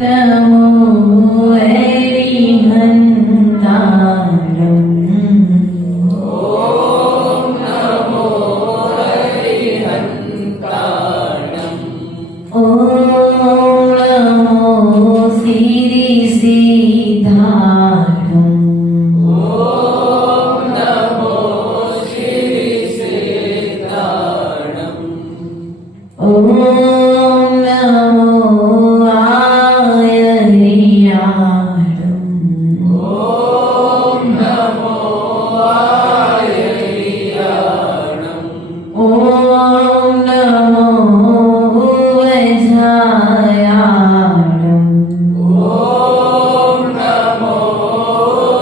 नमो हरिहन्तारम्। ॐ नमो हरिहन्तारम्। ॐ नमो सिरिसिद्धारम्। ॐ नमो श्रीसिद्धारम्। ॐ नमो आयर्यारम्। ॐ नमो आयर्यारम्। ॐ नमो वज्रायारम्। ॐ नमो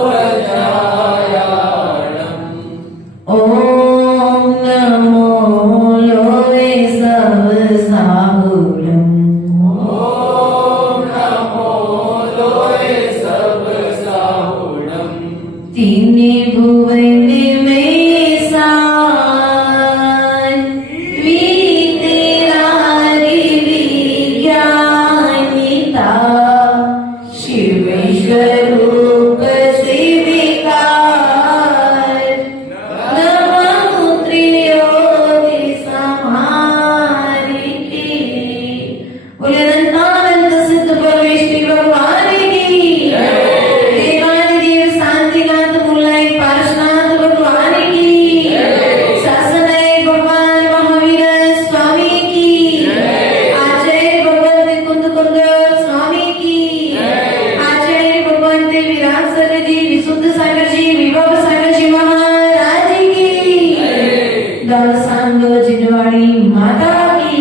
वज्रायारम्। ॐ नमो लोहे सबसाहुरम्। ॐ नमो लोहे सबसाहुरम्। तीने भुवन में सान वीतिरारि विज्ञानिता शिवेश्वरूप शिविकार नमो त्रियोगी समारिके। बोले अनंतानंद सिद्ध परमेश्वरी भगवान की देवादिदेव शांतिनाथ मूलाय पार्श्वनाथ भगवान की शासनाय भगवान महावीर स्वामी की आचार्य भगवंत कुंद स्वामी की आचार्य भगवंत विराट सागर जी विशुद्ध सागर जी विभव सागर जी महाराज की दौड़ सांगो जिनवाड़ी माता की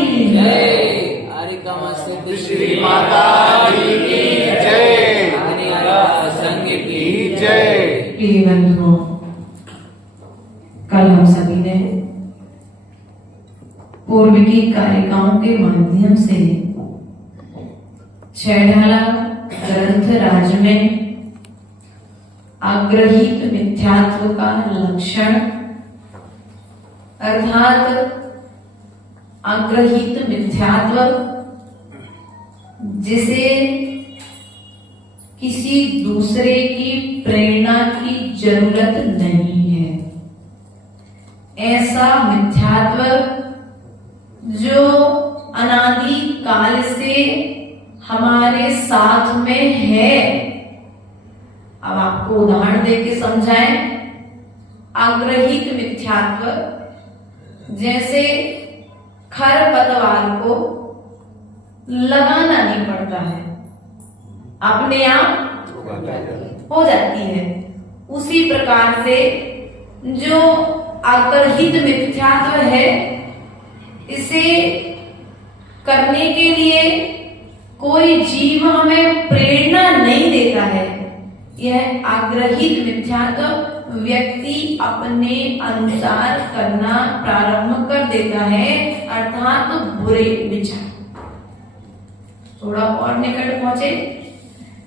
आरिकामा सिद्ध श्री माता की जय। अग्नियारा संघ की जय। प्रिय बंधुओं, कल हम सभी ने पूर्व की कारिकाओं के माध्यम से छेढ़ाला ग्रंथ राज में आग्रहित मिथ्यात्व का लक्षण अर्थात आग्रहित मिथ्यात्व जिसे किसी दूसरे की प्रेरणा की जरूरत नहीं है, ऐसा मिथ्यात्व जो अनादि काल से हमारे साथ में है। अब आपको उदाहरण देके समझाएं। आग्रहित मिथ्यात्व जैसे खरपतवार को लगाना नहीं पड़ता है, अपने आप हो जाती है। उसी प्रकार से जो आग्रहित मिथ्यात्व है, इसे करने के लिए कोई जीव हमें प्रेरणा नहीं देता है। यह आग्रहित मिथ्यात्व व्यक्ति अपने अनुसार करना प्रारंभ कर देता है, अर्थात बुरे विचार। थोड़ा और निकट पहुंचे।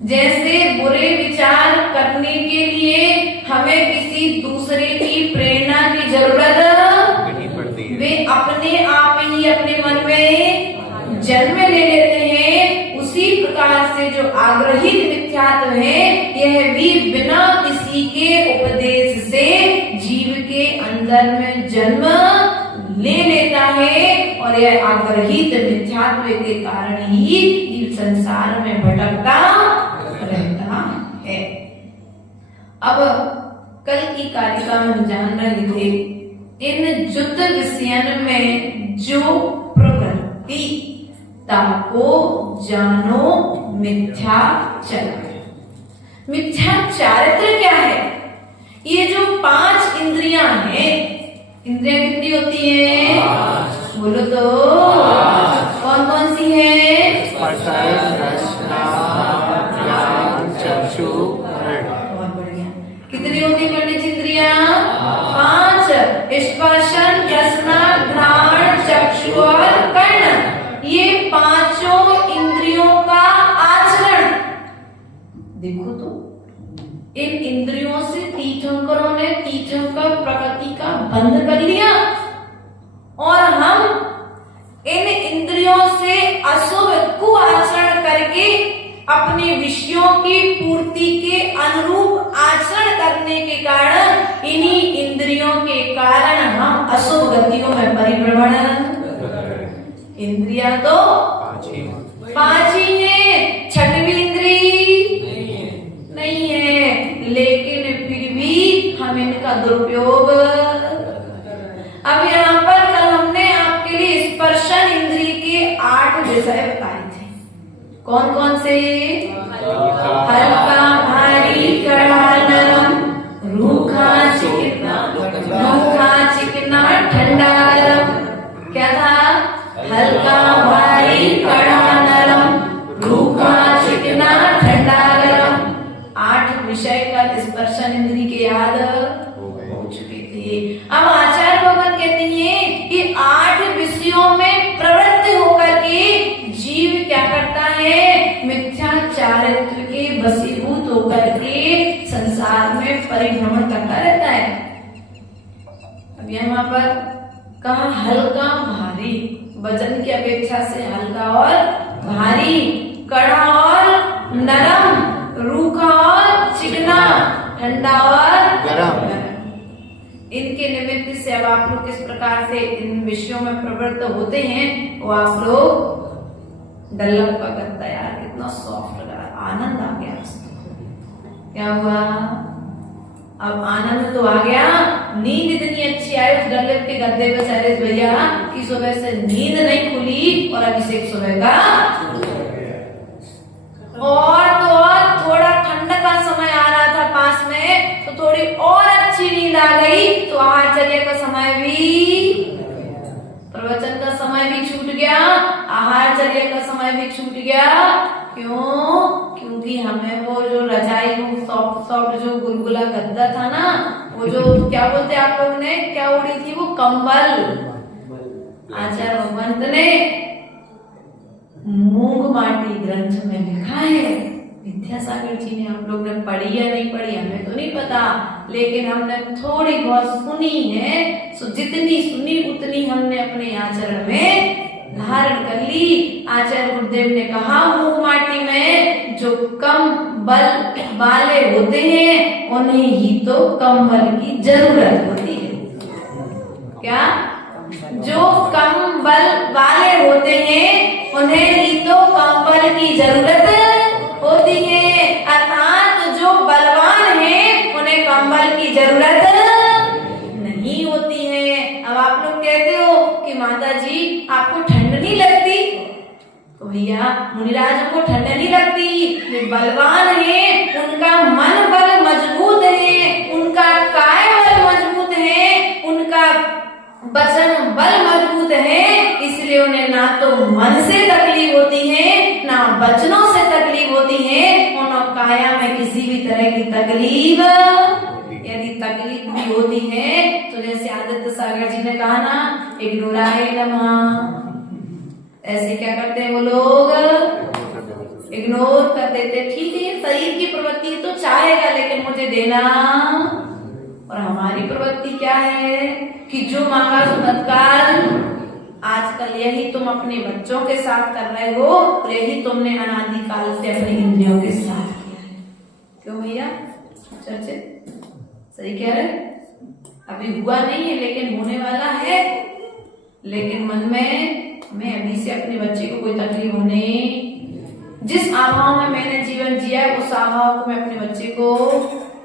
जैसे बुरे विचार करने के लिए हमें किसी दूसरे की प्रेरणा की जरूरत नहीं पड़ती है, वे अपने आप ही अपने मन में जन्म ले लेते हैं। उसी प्रकार से जो आग्रहित मिथ्यात्व है, यह भी बिना किसी के उपदेश से जीव के अंदर में जन्म ले लेता है, और यह आग्रहित मिथ्यात्व के कारण ही जीव संसार में भटकता रहता है। अब कल की कारिका में हम जान रहे थे इन जुद्ध विषयन में जो प्रवृत्ति ताको जानो मिथ्याचार। मिथ्या चारित्र क्या है? ये जो 5 इंद्रियां हैं, इंद्रियां कितनी होती हैं? बोलो तो कौन कौन सी है? चक्षु बहुत बढ़िया। कितनी होती है पंडित जी इंद्रियां? 5। स्पर्शन, रसना, घ्राण, चक्षु और कर्ण। ये 5 इंद्रियों का आचरण देखो तो। इन इंद्रियों से तीर्थंकरों ने तीर्थंकर प्रकृति का बंध कर लिया, और हम इन इंद्रियों से अशुभ कुआचरण करके अपने विषयों की पूर्ति के अनुरूप आचरण करने के कारण इन्हीं इंद्रियों के कारण हम अशुभ गतियों में परिभ्रमण। इंद्रिया तो पांच ही है, छठवीं इंद्री नहीं है, लेकिन फिर भी हम इनका दुरुपयोग। अब यहाँ पर कल हमने आपके लिए स्पर्शन इंद्री के 8 विषय बताए थे। कौन कौन से? हल्का भारी कड़ा नरम, रूखा चिकना, ठंडा गरम। क्या था? हल्का भारी कड़ा नरम, रूखा चिकना, ठंडा गरम। 8 विषय का स्पर्शन इंद्री के याद हो चुके थे। अब आचार्य भगवान कहते हैं कि 8 विषयों में प्रवृत्त होकर के जीव क्या करता है? मिथ्या चारित्र के वशीभूत होकर के संसार में परिभ्रमण करता रहता है। अब यहाँ पर कहा हल्का भारी, वजन की अपेक्षा से हल्का और भारी, कड़ा और नरम, रूखा और चिकना, ठंडा और गरम। इनके निमित्त से अब आप लोग किस प्रकार से इन विषयों में प्रवृत्त होते हैं वो आप लोग डल्लप का करता है। यार कितना सॉफ्ट लगा, आनंद आ गया। क्या हुआ? अब आनंद तो आ गया, नींद इतनी अच्छी आई उस डल्लप के गद्दे पे शैलेश भैया की सुबह से नींद नहीं खुली और अभिषेक सुबह का और तो और थोड़ा ठंड का समय आ रहा था पास में, तो थोड़ी और अच्छी नींद आ गई। तो आहारचर्या का समय भी, प्रवचन का समय भी छूट गया, आहारचर्या का समय भी छूट गया। क्यों? क्योंकि हमें वो जो रजाई, वो सॉफ्ट सॉफ्ट जो गुलगुला गद्दा था ना, वो जो क्या बोलते आप लोगों ने, क्या उड़ी थी वो कंबल। आचार्य भगवंत ने मूंग माटी ग्रंथ में लिखा है, विद्यासागर जी ने, आप लोग ने पढ़ी या नहीं पढ़ी हमें तो नहीं पता, लेकिन हमने थोड़ी बहुत सुनी है। सो जितनी सुनी उतनी हमने अपने आचरण में धारण कर ली। आचार्य गुरुदेव ने कहा मूंग माटी में जो कम बल वाले होते हैं उन्हें ही तो कम बल की जरूरत होती है। क्या? जो कम बल वाले होते हैं उन्हें ही तो कम बल की जरूरत होती है, अर्थात जो बलवान है उन्हें कम बल की जरूरत नहीं होती है। अब आप लोग कहते हो कि माता जी आपको ठंड नहीं लगती, तो भैया मुनिराज को ठंड नहीं लगती, वे बलवान है, उनका मन बल मजबूत है, उनका काय बल मजबूत है, उनका वचन बल मजबूत है, इसलिए उन्हें ना तो मन से तकलीफ होती है ना वचनों से तकलीफ होती है, उन्हें काया में किसी भी तरह की तकलीफ, यदि तकलीफ भी होती है तो जैसे आदित्य सागर जी ने कहा ना, इग्नोराय नमः, ऐसे क्या करते हैं वो लोग? इग्नोर कर देते। ठीक है, शरीर की प्रवृत्ति तो चाहेगा लेकिन मुझे देना, और हमारी प्रवृत्ति क्या है कि जो मांगा सो तत्काल। आजकल यही तुम अपने बच्चों के साथ कर रहे हो और यही तुमने अनादिकाल से अपने इंद्रियों के साथ किया है। क्यों भैया? चर्चे सही कह रहे? अभी हुआ नहीं है लेकिन होने वाला है। लेकिन मन में मैं अभी से अपने बच्चे को कोई तकलीफ होने, जिस अभाव में मैंने जीवन जिया उस अभाव को मैं अपने बच्चे को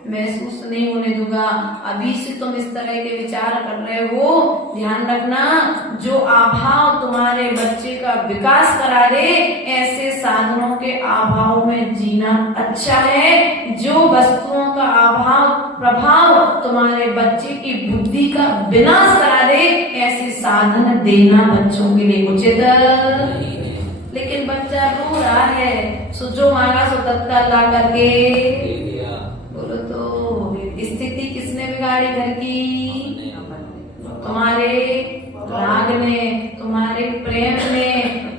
महसूस नहीं होने दूंगा। अभी से तुम इस तरह के विचार कर रहे हो, ध्यान रखना, जो अभाव तुम्हारे बच्चे का विकास करा दे ऐसे साधनों के अभाव में जीना अच्छा है। जो वस्तुओं का अभाव प्रभाव तुम्हारे बच्चे की बुद्धि का विनाश करा दे ऐसे साधन देना बच्चों के लिए उचित। लेकिन बच्चा रो रहा है, सो जो मांगा सो तत्काल ला करके, बोलो तो स्थिति किसने बिगाड़ी घर की? तुम्हारे राग ने, तुम्हारे प्रेम ने।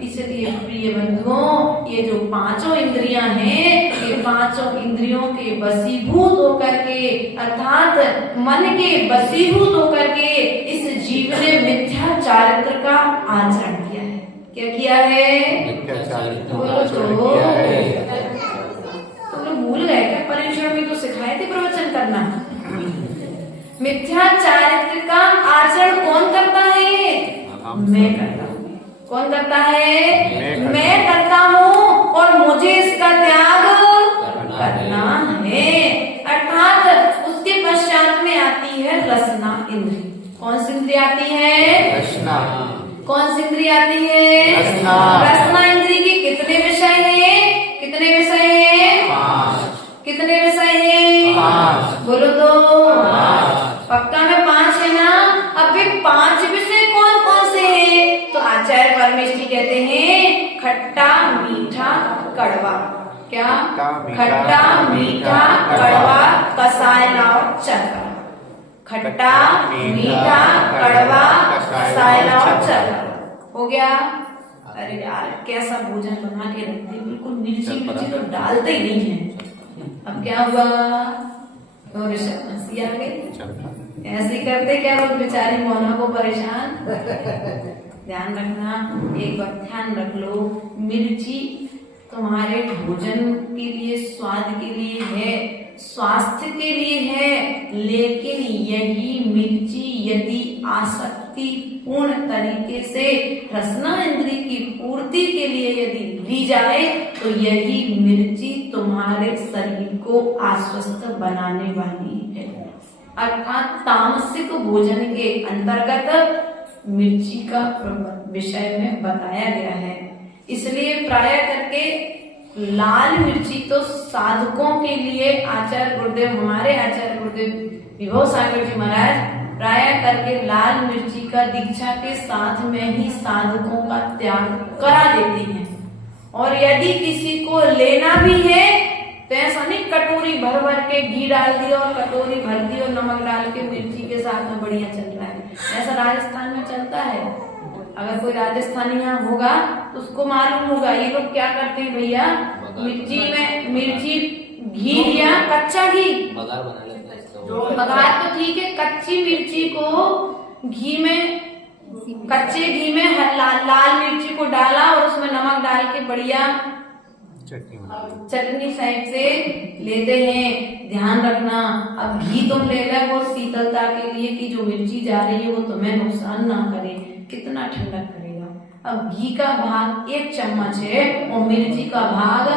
इसलिए प्रिय बंधुओं, ये जो पांचों इंद्रियां हैं, ये पांचों इंद्रियों के वशीभूत होकर के, अर्थात मन के वशीभूत होकर के इस जीव ने मिथ्या चारित्र का आचरण किया है। क्या किया है? मिथ्या चारित्र का बोलो आचरण तो किया है। मैं करता हूँ। कौन करता है? मैं मैं करता हूँ और मुझे इसका त्याग करना है। अर्थात उसके पश्चात में आती है रसना इंद्री। कौन सी इंद्री आती है? रसना। कौन सी इंद्री आती है? रसना। रसना इंद्री के कितने विषय हैं? कितने विषय हैं? 5। कितने विषय हैं? 5। बोलो तो। 5। पक्का में 5 है ना? अब ये 5 विषय कौन कौन से हैं? तो आचार्य परमेष्ठी कहते हैं खट्टा मीठा कड़वा। क्या? खट्टा मीठा कड़वा कसायला और चरका। खट्टा मीठा कड़वा कसायला और चरका हो गया। अरे यार कैसा भोजन बना के रखते, बिल्कुल मिर्ची मिर्ची तो डालते ही नहीं है। अब क्या हुआ? तो ऋषभ हंसी आ गई। ऐसे ही करते क्या लोग बेचारी मोना को परेशान। ध्यान रखना, एक बात ध्यान रख लो, मिर्ची तुम्हारे भोजन के लिए, स्वाद के लिए है, स्वास्थ्य के लिए है, लेकिन यही मिर्ची यदि आसक्ति पूर्ण तरीके से रसना इंद्री की पूर्ति के लिए यदि ली जाए तो यही मिर्ची तुम्हारे शरीर को अस्वस्थ बनाने वाली है। अर्थात तामसिक भोजन के अंतर्गत मिर्ची का विषय में बताया गया है। इसलिए प्राय करके लाल मिर्ची तो साधकों के लिए आचार्य गुरुदेव, हमारे आचार्य गुरुदेव विभव सागर जी महाराज प्राय करके लाल मिर्ची का दीक्षा के साथ में ही साधकों का त्याग करा देते हैं। और यदि किसी को लेना भी है तो ऐसा नहीं कटोरी भर भर के घी डाल दिया और कटोरी भर दी और नमक डाल के मिर्ची के साथ में बढ़िया चल रहा है। ऐसा राजस्थान में चलता है। अगर कोई राजस्थानी यहाँ होगा तो उसको मालूम होगा ये लोग क्या करते हैं भैया, मिर्ची में मिर्ची घी लिया, कच्चा घी बघार बना लेते हैं इसका। बघार तो ठीक है, कच्ची मिर्ची को घी में, कच्चे घी में लाल मिर्ची को डाला और उसमें नमक डाल के बढ़िया चटनी साइड से लेते हैं। ध्यान रखना, अब घी तुम ले लो वो शीतलता के लिए कि जो मिर्ची जा रही है वो तुम्हें नुकसान ना करे, कितना ठंडक करेगा। अब घी का भाग 1 चम्मच है और मिर्ची का भाग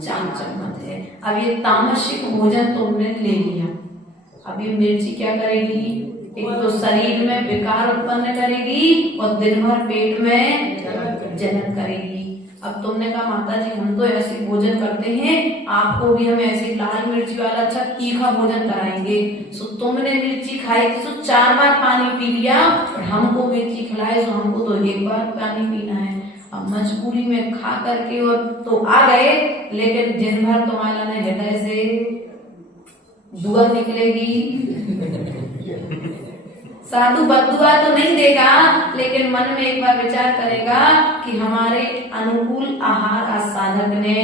4 चम्मच है। अब ये तामसिक भोजन तुमने ले लिया, अब ये मिर्ची क्या करेगी? एक तो शरीर में विकार उत्पन्न करेगी और दिन भर पेट में जलन करेगी। अब तुमने कहा माता जी हम तो ऐसे भोजन करते हैं, आपको भी हम ऐसे लाल मिर्ची वाला अच्छा तीखा भोजन कराएंगे। सो तुमने मिर्ची खाई थी तो 4 बार पानी पी लिया और हमको मिर्ची खिलाई तो हमको तो 1 बार पानी पीना है। अब मजबूरी में खा करके और तो आ गए, लेकिन दिन भर तुम्हारा ने हृदय से दुआ निकलेगी। साधु बदुआ तो नहीं देगा, लेकिन मन में एक बार विचार करेगा कि हमारे अनुकूल आहार साधक ने,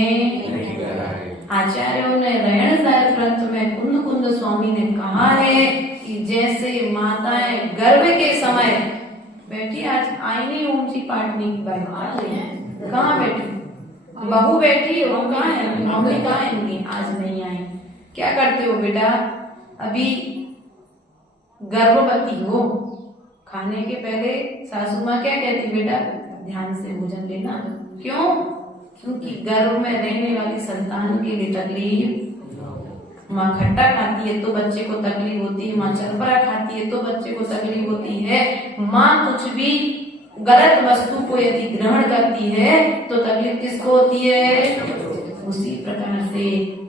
आचार्यों ने रहन सहन ग्रंथ में कुंद कुंद स्वामी ने कहा है कि जैसे माताएं गर्भ के समय बैठी, आज आई नहीं ओम जी पाटनी की बात, कहाँ बैठी? बहू बैठी है, वो कहाँ है? मम्मी कहाँ है इनकी? आज नहीं आई। क्या करते हो बेटा? अभी गर्भवती हो, खाने के पहले सासू माँ क्या कहती? बेटा ध्यान से भोजन लेना। क्यों? क्योंकि गर्भ में रहने वाली संतान के लिए तकलीफ, माँ खट्टा खाती है तो बच्चे को तकलीफ होती है, माँ चरपरा खाती है तो बच्चे को तकलीफ होती है, माँ कुछ भी गलत वस्तु को यदि ग्रहण करती है तो तकलीफ किसको होती है? उसी प्रकार से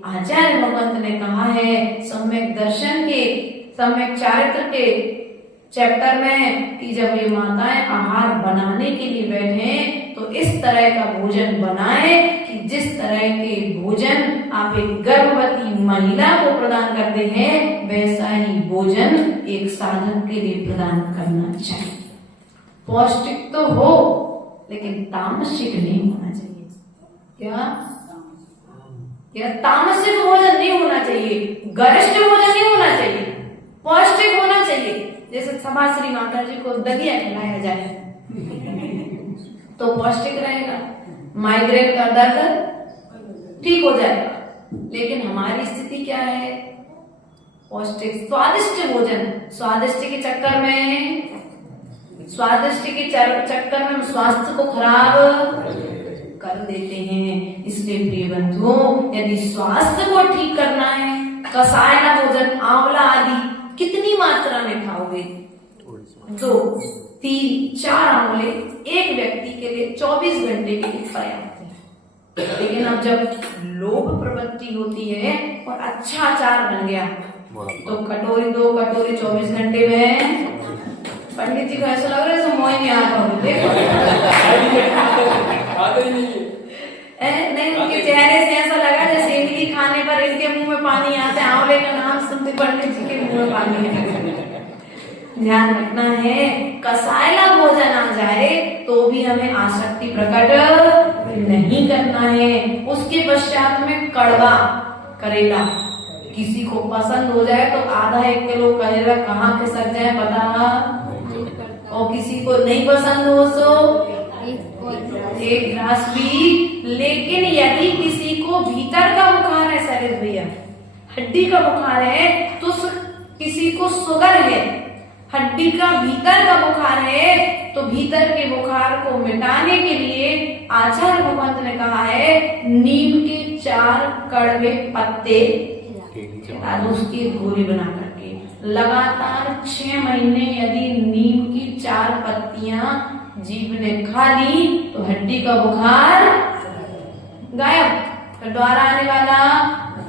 आचार्य भगवंत ने कहा है सम्यक दर्शन के, सम्यक चारित्र के चैप्टर में कि जब ये माताएं आहार बनाने के लिए बैठे तो इस तरह का भोजन बनाए कि जिस तरह के भोजन आप एक गर्भवती महिला को प्रदान करते हैं वैसा ही भोजन एक साधक के लिए प्रदान करना चाहिए। पौष्टिक तो हो लेकिन तामसिक नहीं होना चाहिए। क्या तामसिक भोजन नहीं होना चाहिए, गरिष्ठ भोजन नहीं होना चाहिए, पौष्टिक होना चाहिए। जैसे समाश्री माता जी को दलिया खिलाया जाए तो पौष्टिक रहेगा, माइग्रेन का दर्द ठीक हो जाएगा। लेकिन हमारी स्थिति क्या है? पौष्टिक स्वादिष्ट भोजन, स्वादिष्ट के चक्कर में स्वादिष्ट के चक्कर में हम स्वास्थ्य को खराब कर देते हैं। इसलिए प्रिय बंधुओं, यदि स्वास्थ्य को ठीक करना है, कसायला भोजन, आंवला आदि कितनी मात्रा में खाओगे? 2, 3, 4 आंवले एक व्यक्ति के लिए 24 घंटे के लिए पर्याप्त है। लेकिन अब जब लोभ प्रवृत्ति होती है और अच्छा अचार बन गया तो कटोरी 2 कटोरी 24 घंटे में। पंडित जी को ऐसा लग रहा है जैसे मोह में आ गए। देखो नहीं, उनके चेहरे से ऐसा लगा जैसे इमली खाने पर इनके मुंह में पानी आता है। आंवले का नाम सुनते पंडित जी के मुंह में पानी आता है। ध्यान रखना है, कसायला भोजन आ जाए तो भी हमें आसक्ति प्रकट नहीं करना है। उसके पश्चात में कड़वा करेला, किसी को पसंद हो जाए तो आधा 1 किलो करेला कहाँ खिसक जाए पता, और किसी को नहीं पसंद हो सो 1 ग्लास भी। लेकिन यदि किसी को भीतर का बुखार है, शैलेश भैया, हड्डी का बुखार है, तो किसी को शुगर है, हड्डी का भीतर का बुखार है, तो भीतर के बुखार को मिटाने के लिए आचार्य भगवंत ने कहा है नीम के 4 कड़वे पत्ते उसकी गोली बना करके लगातार 6 महीने यदि नीम की 4 पत्तियां जीभ ने खा ली तो हड्डी का बुखार गायब। फिर द्वारा आने वाला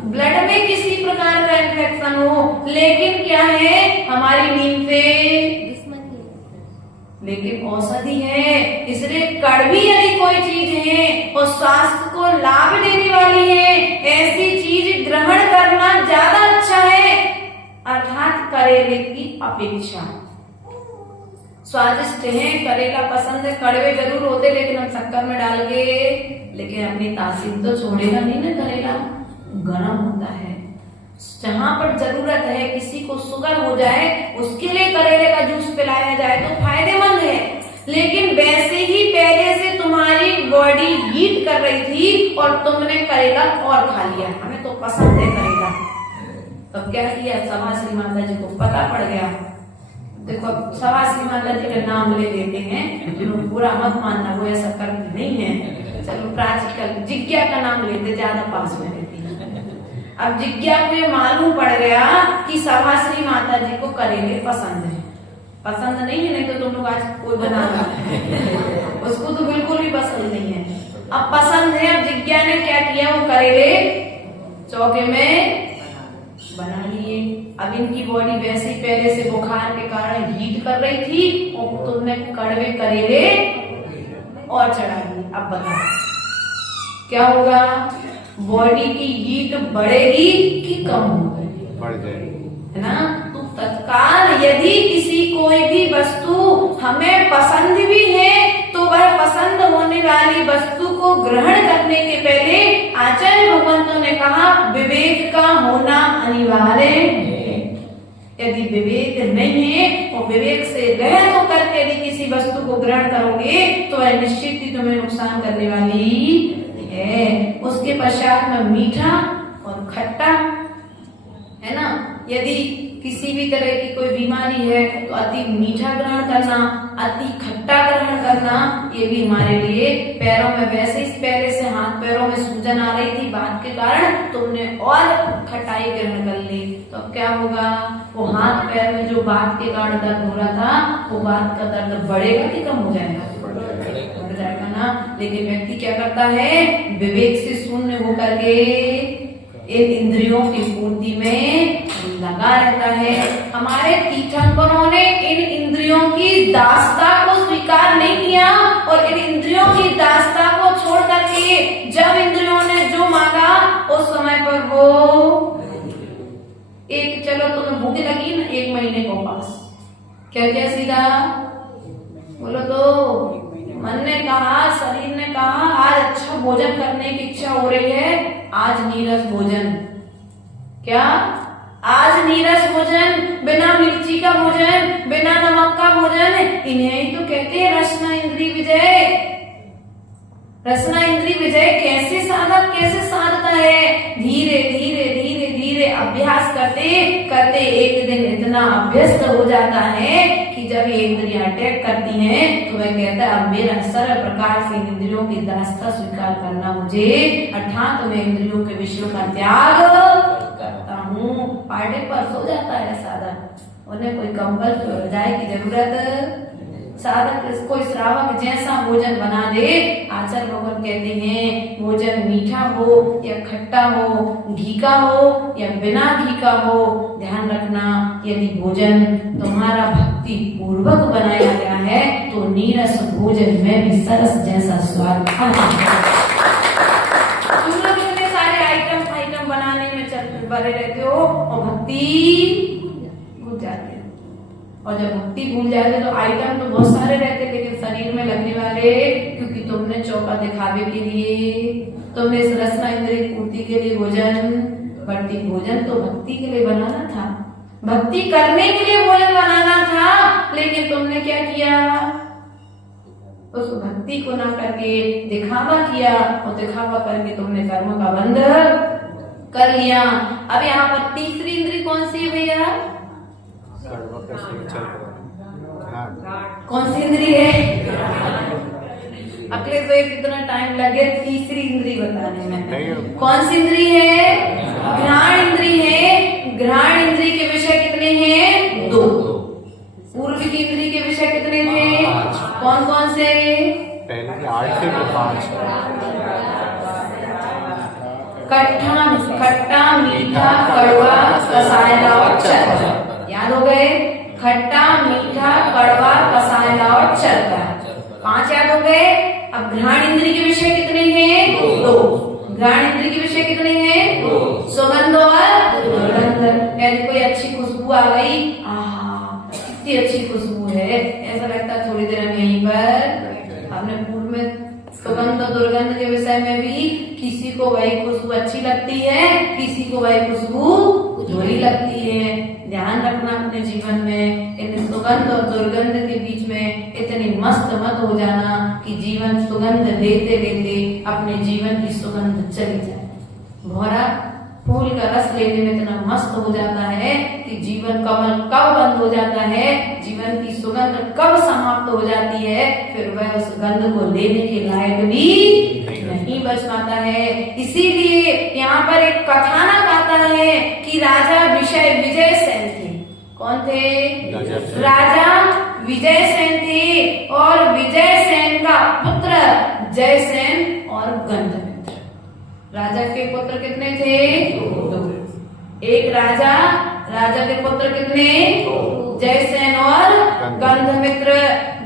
ब्लड में किसी प्रकार का इन्फेक्शन हो, लेकिन क्या है हमारी नीम पे लेकिन औषधि है। इसलिए कड़वी यदि कोई चीज है और स्वास्थ्य को लाभ देने वाली है, ऐसी चीज ग्रहण करना ज्यादा अच्छा है, अर्थात करेले की अपेक्षा। स्वादिष्ट है, करेला पसंद है, कड़वे जरूर होते लेकिन हम शक्कर में डाल के, लेकिन अपनी तासीर तो छोड़ेगा नहीं ना। करेला गर्म होता है, जहां पर जरूरत है किसी को शुगर हो जाए उसके लिए करेले का जूस पिलाया जाए तो फायदेमंद है। लेकिन वैसे ही पहले से तुम्हारी बॉडी हीट कर रही थी और तुमने करेला और खा लिया, हमें तो पसंद है करेला, तब क्या किया, सभाश्री माता जी को पता पड़ गया। देखो सभाश्री माता जी का नाम ले लेते हैं, पूरा मत मानना, वो ऐसा कर्म नहीं है। चलो प्राचीकल जिज्ञा का नाम लेते, ज्यादा पास में रहती है। अब जिज्ञा को मालूम पड़ गया कि सभाश्री माता जी को करेले पसंद है। पसंद नहीं है, नहीं तो तुम लोग आज कोई बना उसको तो बिल्कुल भी पसंद नहीं है। अब पसंद है, अब जिज्ञा ने क्या किया, वो करेले चौके में बना लिए। अब इनकी बॉडी वैसे ही पहले से बुखार के कारण हीट कर रही थी और तुमने कड़वे करेले और चढ़ा दिए। अब बताओ क्या होगा, बॉडी की हीट बढ़ेगी कि कम होगी? बढ़ जाएगी, है ना। तो तत्काल यदि किसी कोई भी वस्तु हमें पसंद भी है तो वह पसंद होने वाली वस्तु को ग्रहण करने के पहले आचार्य भगवंतों ने कहा विवेक का होना अनिवार्य है। यदि विवेक नहीं है और विवेक से रहित होकर के यदि किसी वस्तु को ग्रहण करोगे तो वह निश्चित ही तुम्हें नुकसान करने वाली है। उसके पश्चात में मीठा और खट्टा, है ना। यदि किसी भी तरह की कोई बीमारी है तो अति मीठा ग्रहण करना, अति खट्टा ग्रहण करना, ये भी हमारे लिए, पैरों में वैसे ही पहले से हाथ पैरों में सूजन आ रही थी बात के कारण, तुमने और खटाई ग्रहण कर ली तो अब क्या होगा, वो हाथ पैर में जो बात के कारण दर्द हो रहा था वो बात का दर्द बढ़ेगा कि कम हो जाएगा? बढ़ जाएगा ना। लेकिन व्यक्ति क्या करता है, विवेक से शून्य होकर के इन इंद्रियों की पूर्ति में लगा रहता है। हमारे तीर्थंकरों ने इन इंद्रियों की दासता को स्वीकार नहीं किया और इन इंद्रियों की दासता को छोड़ करके जब इंद्रियों ने जो मांगा उस समय पर वो एक, चलो तुम्हें भूख लगी ना, 1 महीने को पास क्या क्या सीधा बोलो तो मन ने कहा, शरीर ने कहा आज अच्छा भोजन करने की इच्छा हो रही है, आज नीरस भोजन। क्या आज नीरस भोजन, बिना मिर्ची का भोजन, बिना नमक का भोजन, इन्हें ही तो कहते हैं रसना इंद्रिय विजय। रसना इंद्रिय विजय कैसे साधक कैसे साधता है, धीरे धीरे धीरे धीरे अभ्यास करते करते एक दिन इतना अभ्यस्त हो जाता है कि जब ये इंद्रियां अटैक करती हैं तो वह कहता है अब मेरा सरल प्रकार से इंद्रियों की दासता स्वीकार करना मुझे, अर्थात मैं इंद्रियों के विषयों का त्याग करता हूँ। पार्टी पर सो जाता है साधक, उन्हें कोई कंबल रजाई की जरूरत। साधक कोई श्रावक जैसा भोजन बना दे, आचार्य भगवान कहते हैं भोजन मीठा हो या खट्टा हो, घी का हो या बिना घी का हो, ध्यान रखना यदि भोजन तुम्हारा भक्ति पूर्वक बनाया गया है तो नीरस भोजन में भी सरस जैसा स्वाद तुम लोग इतने सारे आइटम बनाने में बने रहते हो और भक्ति भूल जाते हो। और जब भक्ति भूल जाते तो आइटम तो बहुत सारे रहते लेकिन शरीर में लगने वाले, क्योंकि तुमने चौका दिखावे के लिए, तुमने इस रसना इंद्रिय पूर्ति के लिए भोजन, बढ़ती भोजन तो भक्ति के लिए बनाना था, भक्ति करने के लिए भोजन बनाना था, लेकिन तुमने क्या किया, उस भक्ति को ना करके दिखावा किया और दिखावा करके तुमने कर्म का बंध कर लिया। अब यहाँ पर तीसरी इंद्री कौन सी है भैया? कौन सी इंद्री है? अगले तो कितना टाइम लगे तीसरी इंद्री बताने में। कौन सी इंद्री है? घ्राण इंद्री है। घ्राण इंद्री के विषय कितने हैं? 2। पूर्व की इंद्री के विषय कितने थे? कौन कौन से? पहले 8 थे, 5। खट्टा मीठा कड़वा कसायला और चरका, याद हो गए? खट्टा मीठा कड़वा कसायला और चरका, 5 याद हो गए। अब घ्राण इंद्री के विषय कितने हैं? 2। घ्राण इंद्री के विषय कितने हैं? 2। सुगंध और दुर्गंध। यदि कोई अच्छी खुशबू आ गई, कितनी अच्छी खुशबू है, ऐसा लगता है थोड़ी देर में यहीं पर। आपने पूर्व में सुगंध और दुर्गंध के विषय में भी किसी को वही खुशबू अच्छी लगती है, किसी को वही खुशबू बुरी लगती है। ध्यान रखना अपने जीवन में इन सुगंध और दुर्गंध के बीच में इतनी मस्त मत हो जाना कि जीवन सुगंध लेते लेते अपने जीवन की सुगंध चली जाए। भौरा फूल का रस लेने में इतना मस्त हो जाता है कि जीवन कमल कब बंद हो जाता है, जीवन की सुगंध कब समाप्त हो जाती है, फिर वह उस गंध को लेने के लायक भी नहीं बच पाता है। इसीलिए यहाँ पर एक कथानक आता है कि राजा विजय सेन थे। कौन थे? राजा विजय सेन थे और विजय सेन का पुत्र जयसेन और गंधमित्र। राजा के पुत्र कितने थे? 2। एक राजा के पुत्र कितने? जयसेन और गंधमित्र।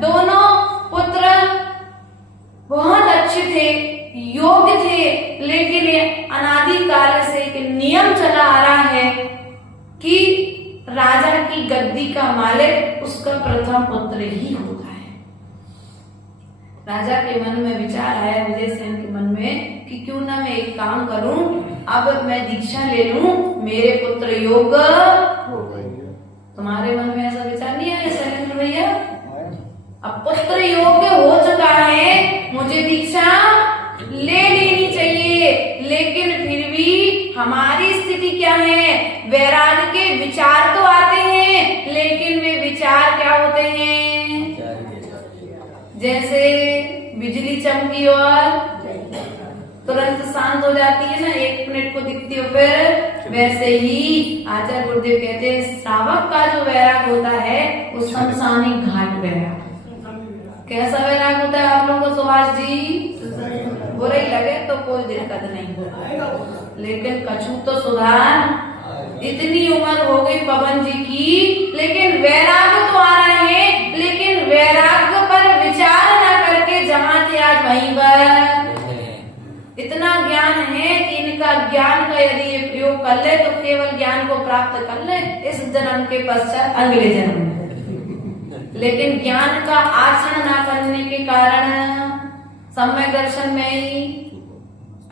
दोनों पुत्र बहुत अच्छे थे, योग्य थे, लेकिन अनादि काल से एक नियम चला आ रहा है कि राजा की गद्दी का मालिक उसका प्रथम पुत्र ही होता है। राजा के मन में विचार आया, विजय सेन के मन में, कि क्यों ना मैं एक काम करूं, अब मैं दीक्षा ले लूं, मेरे पुत्र योग्य हो गए। तुम्हारे मन में ऐसा विचार नहीं आया शैलेंद्र भैया? अब पुत्र योग्य हो चुका है, मुझे दीक्षा ले लेनी चाहिए, लेकिन फिर भी हमारी स्थिति क्या है? वैराग्य के विचार तो आते हैं, लेकिन वे विचार क्या होते हैं? जैसे बिजली चमकी और तुरंत शांत हो जाती है ना, 1 मिनट को दिखती हो, फिर वैसे ही आचार्य गुरुदेव कहते हैं श्रावक का जो वैराग होता है वो शमशानी घाट वैराग। कैसा वैराग होता है आप लोगों को सुभाष जी? बुरा ही लगे तो कोई दिक्कत नहीं होता, लेकिन कछु तो सुधार। इतनी उम्र हो गई पवन जी की, लेकिन वैराग तो आ रहे हैं, लेकिन वैराग पर विचार न करके जहाँ थे आज वहीं पर। इतना ज्ञान है कि इनका ज्ञान का यदि ये प्रयोग कर ले तो केवल ज्ञान को प्राप्त कर ले इस जन्म के पश्चात अगले जन्म में, लेकिन ज्ञान का आचरण न करने के कारण सम्यक दर्शन में ही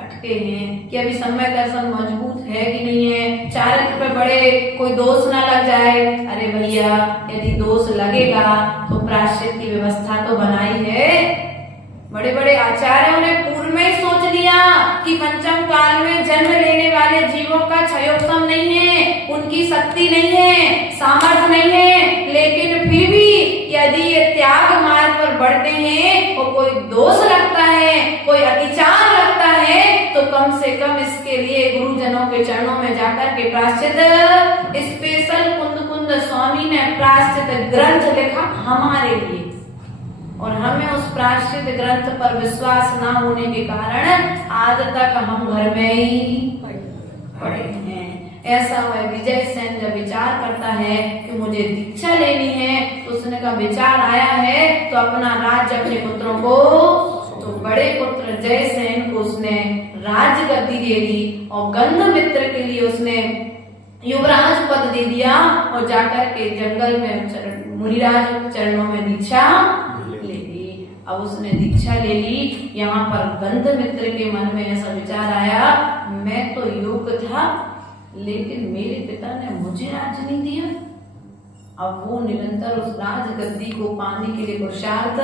अटके हैं कि अभी सम्यक दर्शन मजबूत है कि नहीं है, चारित्र पे बड़े कोई दोष ना लग जाए। अरे भैया, यदि दोष लगेगा तो प्रायश्चित की व्यवस्था तो बनाई है। बड़े बड़े आचार्यों ने पूर्व में सोच लिया कि पंचम काल में जन्म लेने वाले जीवों का क्षयोत्तम नहीं है, उनकी शक्ति नहीं है, सामर्थ्य नहीं है, लेकिन फिर भी यदि ये त्याग मार्ग पर बढ़ते हैं और कोई दोष लगता है, कोई अतिचार लगता है, तो कम से कम इसके लिए गुरुजनों के चरणों में जाकर के प्रायश्चित, स्पेशल कुंद स्वामी ने प्रायश्चित ग्रंथ लिखा हमारे लिए, और हमें उस प्रायश्चित ग्रंथ पर विश्वास ना होने के कारण आज तक हम घर में ही पड़े हैं। ऐसा वह विजय सेन जब विचार करता है कि मुझे दीक्षा लेनी है, तो उसने का विचार आया है तो अपना राज्य अपने पुत्रों को, तो बड़े पुत्र जय सेन को उसने राज गद्दी दे दी और गंधमित्र के लिए उसने युवराज पद दे दिया और जाकर के जंगल में मुनिराज चरणों में दीक्षा ले ली। अब उसने दीक्षा ले ली। यहाँ पर गंधमित्र के मन में ऐसा विचार आया, मैं तो योग्य था लेकिन मेरे पिता ने मुझे राज्य नहीं दिया। अब वो निरंतर उस राज गद्दी को पाने के लिए पुरुषार्थ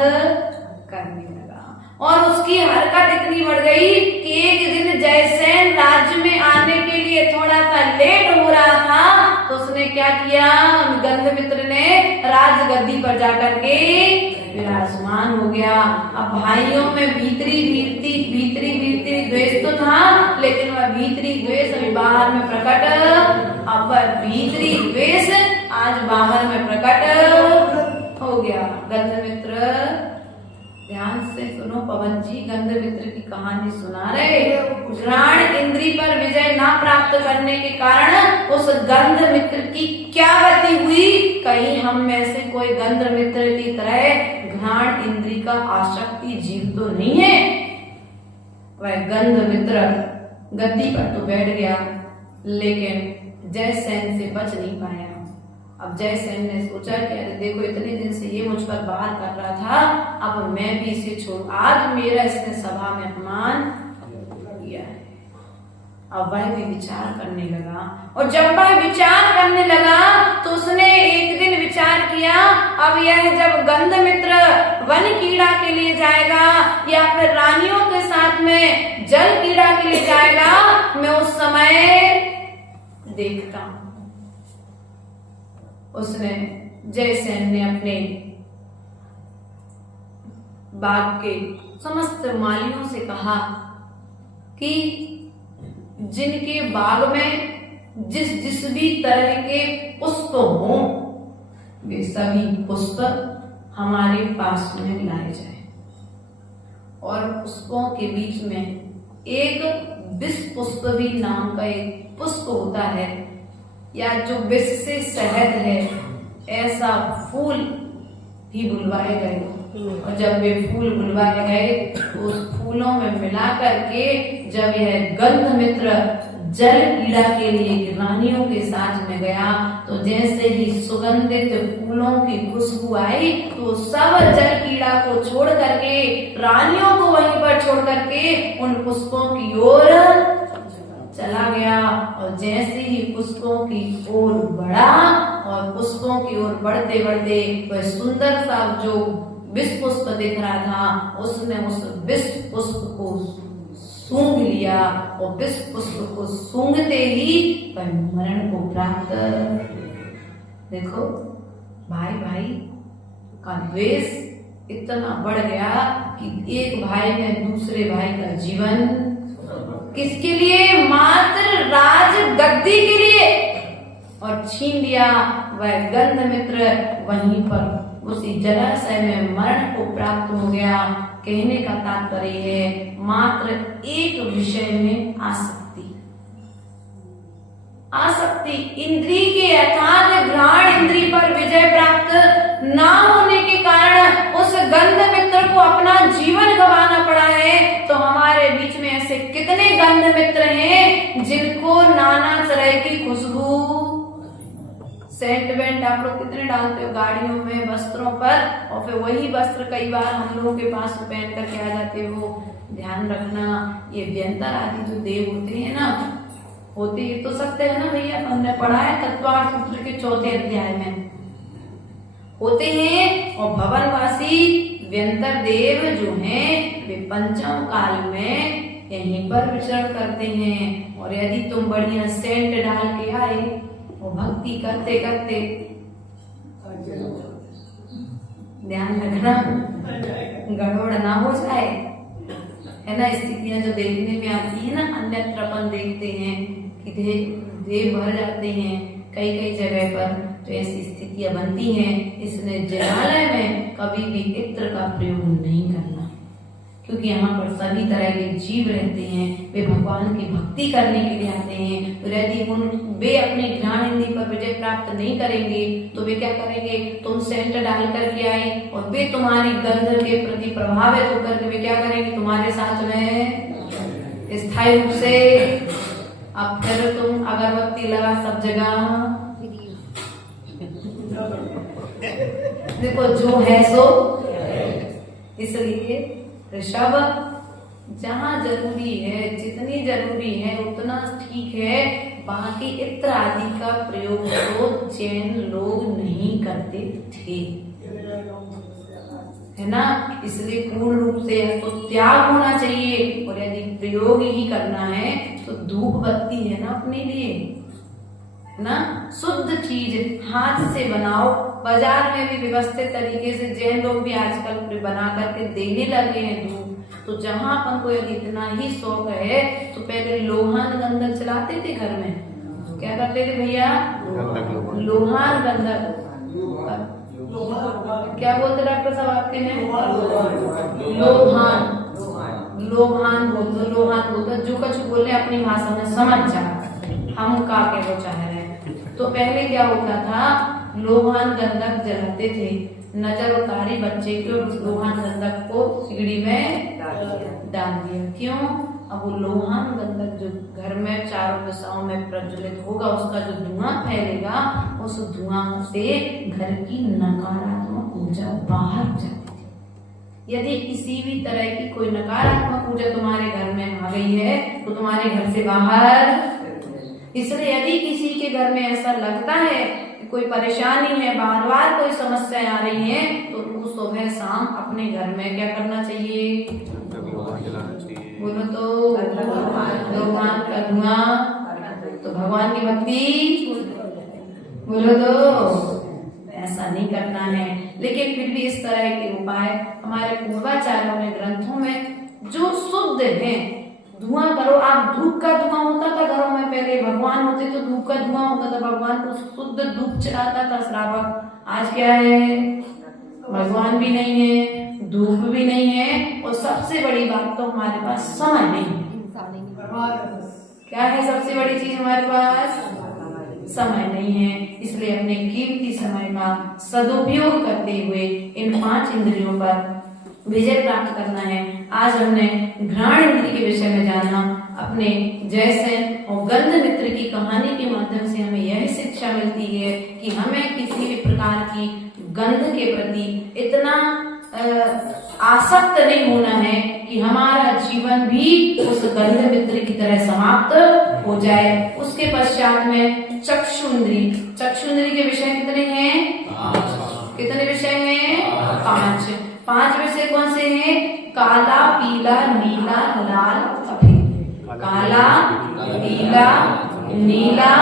करने लगा और उसकी हरकत इतनी बढ़ गई कि एक दिन जयसेन राज्य में आने के लिए थोड़ा सा लेट हो रहा था, तो उसने क्या किया, गंधमित्र ने राज गद्दी पर जाकर के विराजमान हो गया। अब भाइयों में भीतरी द्वेष तो था, लेकिन वह भीतरी द्वेष अभी बाहर में प्रकट, अब वह भीतरी द्वेष आज बाहर में प्रकट हो गया। गंधमित्र, ध्यान से सुनो पवन जी, गंधमित्र की कहानी सुना रहे। घ्राण इंद्री पर विजय ना प्राप्त करने के कारण उस गंधमित्र की क्या गति हुई, कहीं हम में से कोई गंधमित्र की तरह घ्राण इंद्री का आसक्ति जीव तो नहीं है। वह गंधमित्र गद्दी पर तो बैठ गया, लेकिन जयसेन से बच नहीं पाया। अब जयसेन ने सोचा कि अरे देखो, इतने दिन से ये मुझ पर बात कर रहा था, अब मैं भी इसे छोड़, आज मेरा इसने सभा में अपमान किया है। अब वह भी विचार करने लगा, और जब वह विचार करने लगा तो उसने एक दिन विचार किया, अब यह जब गंधमित्र वन कीड़ा के लिए जाएगा या फिर रानियों के साथ में जल कीड़ा के लिए जाएगा, मैं उस समय देखता हूं। उसने, जयसेन ने अपने बाग के समस्त मालियों से कहा कि जिनके बाग में जिस भी तरह के पुष्प हों, वे सभी पुष्प हमारे पास में लाए जाए, और पुष्पों के बीच में एक विष पुष्प भी नाम का एक पुष्प होता है, या जो विष से शहद है, ऐसा फूल भी बुलवाए गए। और जब वे फूल बुलवाए गए तो उस फूलों में मिला करके जब यह गंधमित्र जल कीड़ा के लिए रानियों के साथ में गया, तो जैसे ही सुगंधित फूलों की खुशबू आई, तो सब जल कीड़ा को छोड़ करके, रानियों को वहीं पर छोड़ करके उन पुष्पों की ओर चला गया। और जैसे ही पुष्पों की ओर बढ़ा और पुष्पों की ओर बढ़ते बढ़ते वह सुंदर सा जो विष पुष्प दिख रहा था, उसने उस विष पुष्प को सूंघ लिया, और विष पुष्प को सूंघते ही वह मरण को प्राप्त। देखो भाई का द्वेष इतना बढ़ गया कि एक भाई ने दूसरे भाई का जीवन, किसके लिए, मात्र राज गद्दी के लिए, और छीन लिया। वह गंधमित्र वहीं पर उसी जलाशय में मरण को प्राप्त हो गया। कहने का तात्पर्य है, मात्र एक विषय में आसक्ति इंद्री के अर्थात घ्राण इंद्री पर विजय प्राप्त ना होने के कारण उस गंधमित्र को अपना जीवन गंवाना पड़ा है। तो हमारे बीच में ऐसे कितने गंधमित्र हैं जिनको नाना तरह की खुशबू, सेंट वेंट आप लोग कितने डालते हो गाड़ियों में, वस्त्रों पर, और फिर वही वस्त्र कई बार हम लोगों के पास पहन करके आ जाते हो। ध्यान रखना, ये व्यंतर आदि जो देव होते हैं ना, होते ही तो सकते हैं ना भैया, हमने पढ़ा है तत्वार्थ सूत्र के 4 अध्याय में होते हैं। और भवनवासी व्यंतर देव जो हैं, वे पंचम काल में यहीं पर विचरण करते हैं। और यदि तुम बढ़िया सेंट डाल के आए और भक्ति करते करते ध्यान रखना गड़बड़ ना हो जाए, है ना। स्थितियां जो देखने में आती है ना, अन्यत्र अपन देखते हैं कि देह भर जाते हैं कई कई जगह पर, तो ऐसी स्थितियां बनती हैं। इसलिए जलालय में कभी भी इत्र का प्रयोग नहीं करना, क्योंकि यहाँ पर सभी तरह के जीव रहते हैं, वे भगवान की भक्ति करने के लिए आते हैं। तो यदि वे अपने ज्ञान इंद्रिय पर विजय प्राप्त नहीं करेंगे तो वे क्या करेंगे, तुम सेंट डाल करके आए और वे तुम्हारी गंध के प्रति प्रभावित होकर के वे क्या करेंगे, तुम्हारे साथ में स्थायी रूप से। अब फिर तुम अगरबत्ती लगा सब जगह, देखो जो है सो। इसलिए ऋषभ, जहाँ जरूरी है, जितनी जरूरी है उतना ठीक है, बाकी इत्र आदि का प्रयोग तो जैन लोग नहीं करते थे, है ना। इसलिए पूर्ण रूप से तो त्याग होना चाहिए, और यदि प्रयोग ही करना है तो धूप बत्ती है ना अपने लिए, है ना। शुद्ध चीज हाथ से बनाओ। बाजार में भी व्यवस्थित तरीके से जैन लोग भी आजकल बना करके देने लगे हैं धूप। तो जहां अपन को यदि इतना ही शौक है तो पहले लोहान गंधक चलाते थे घर में, क्या करते थे भैया, लोहान गंधक। क्या बोलते डॉक्टर साहब आपके हैं, लोहान, लोहान बोलते, लोहान बोलते। जो कुछ बोले अपनी भाषा में समझ जा, हम का के वो चाह रहे हैं। तो पहले क्या होता था, लोहान गंधक जलाते थे, नजर उतारी बच्चे की और उस लोहान गंधक को सिगड़ी में डाल दिया। क्यों, अब वो लोहान गंधक जो घर में चारों दिशाओं में प्रज्वलित होगा, उसका जो धुआं फैलेगा, उस धुआं से घर की नकारात्मक ऊर्जा बाहर जाती थी। यदि किसी भी तरह की कोई नकारात्मक ऊर्जा तुम्हारे घर में आ गई है तो तुम्हारे घर से बाहर। इसलिए यदि किसी के घर में ऐसा लगता है कोई परेशानी है, बार बार कोई समस्या आ रही है, तो उनको सुबह शाम अपने घर में क्या करना चाहिए, बोलो तो भगवान का धुआं, तो भगवान की भक्ति, बोलो तो ऐसा नहीं करना है। लेकिन फिर भी इस तरह के उपाय हमारे पूर्वाचार्यों ने ग्रंथों में जो शुद्ध है, धुआं करो आप। धूप का धुआं होता था घरों में, पहले भगवान होते तो धूप का धुआं होता था, भगवान को शुद्ध धूप चढ़ाता था श्रावक। आज क्या है, भगवान भी नहीं है, धूप भी नहीं है, और सबसे बड़ी बात तो हमारे पास समय नहीं है। क्या है सबसे बड़ी चीज हमारे पास, समय नहीं है। इसलिए अपने कीमती समय का सदुपयोग करते हुए इन 5 इंद्रियों पर विजय प्राप्त करना है। आज हमने घ्राण इंद्रिय के विषय में जाना। अपने जयसेन और गंध मित्र की कहानी के माध्यम से हमें यह शिक्षा मिलती है कि हमें किसी भी प्रकार की गंध के प्रति इतना आसक्त नहीं होना है कि हमारा जीवन भी उस गंध मित्र की तरह समाप्त हो जाए। उसके पश्चात में चक्षु इंद्रिय, चक्षु इंद्रिय के विषय कितने हैं, कितने विषय हैं, 5। 5 विषय कौन से हैं, काला, पीला, नीला, लाल, सफेद। काला, पीला, नीला,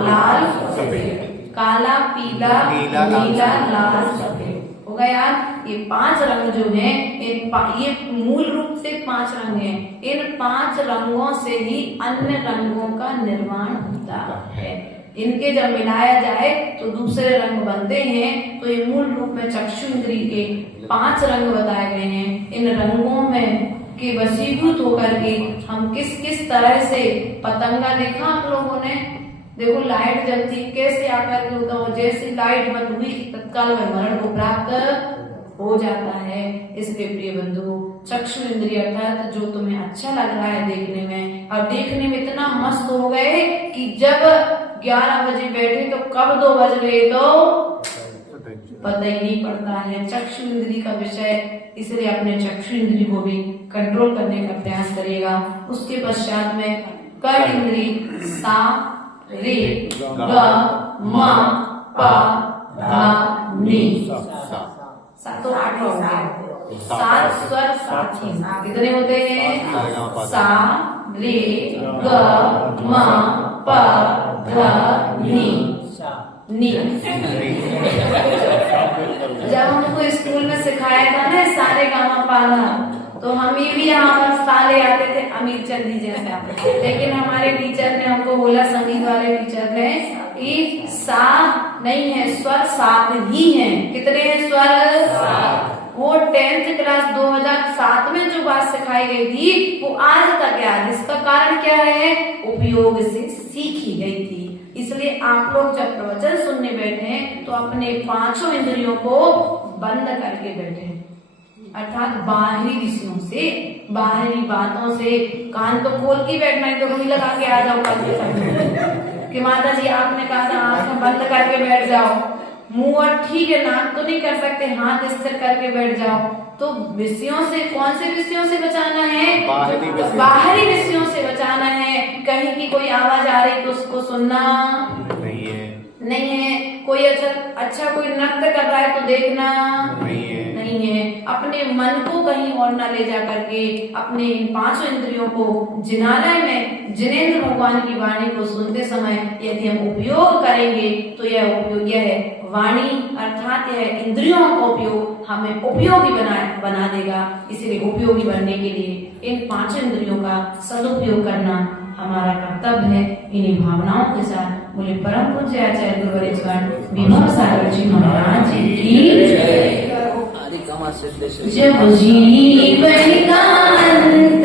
लाल, सफेद। काला, पीला, नीला, लाल, सफेद। हो गया यार। ये 5 रंग जो हैं, ये मूल रूप से 5 रंग हैं। इन 5 रंगों से ही अन्य रंगों का निर्माण होता है। इनके जब मिलाया जाए तो दूसरे रंग बनते हैं। तो ये मूल रूप में चक्षु इंद्रिय के 5 रंग बताए गए हैं। इन रंगों में के वशीभूत होकर के हम किस किस तरह से पतंगा देखा आप लोगों ने, देखो लाइट जलती कैसे आकर के होता है, जैसे लाइट बंद हुई तत्काल में मरण को प्राप्त हो जाता है। इसलिए प्रिय बंधु, चक्षु इंद्रिय अर्थात जो तुम्हें अच्छा लग रहा है देखने में, और देखने में इतना मस्त हो गए कि जब 11 बजे बैठे तो कब 2 बज गए तो पता ही नहीं पड़ता है। चक्षु इंद्रिय का विषय, इसलिए अपने चक्षु इंद्रिय को भी कंट्रोल करने का प्रयास करिएगा। उसके पश्चात में कर्म इंद्रिय, सा, रे, ग, म, प, ध, नि। 7 तो 8 हो गए। 7 स्वर साथी कितने होते हैं, सा, रे, ग, म, प, ध, नि। जब हमको स्कूल वाला, तो हम भी यहाँ पर साले आते थे अमीर चंदी जैसा, लेकिन हमारे टीचर ने हमको बोला, संगीत वाले टीचर ने, कि सा नहीं है, स्वर सात ही है। कितने हैं स्वर? सात। वो 10th क्लास 2007 में जो बात सिखाई गई थी वो आज तक याद। इसका कारण क्या है? उपयोग से सीखी गई थी। इसलिए आप लोग जब प्रवचन सुनने बैठे तो अपने पांचों इंद्रियों को बंद करके बैठे, अर्थात बाहरी विषयों से, बाहरी बातों से कान तो खोल के बैठना है, तो रुई लगा के आ जाओ कल के समय कि माता जी आपने कहा था आंख बंद करके बैठ जाओ। मुंह और ठीक है, नाक तो नहीं कर सकते, हाथ स्थिर करके बैठ जाओ। तो विषयों से, कौन से विषयों से बचाना है? बाहरी विषयों से बचाना है। कहीं की कोई आवाज आ रही तो उसको सुनना नहीं है। कोई अच्छा कोई नृत्य कर रहा है तो देखना नहीं है। अपने मन को कहीं और न ले जा करके अपने इन पांचों इंद्रियों को जिनालय में जिनेंद्र भगवान की वाणी को सुनते समय यदि हम उपयोग करेंगे तो यह उपयोगी है। वाणी अर्थात यह इंद्रियों का उपयोग हमें उपयोगी बना देगा। इसलिए उपयोगी बनने के लिए इन पांचों इंद्रियों का सदुपयोग करना हमारा कर्तव्य है। इन्हीं भावनाओं के साथ बोले परम पूज्य आचार्य गुरुवर विमल सागर जी महाराज की जय। जब जीवन का अंत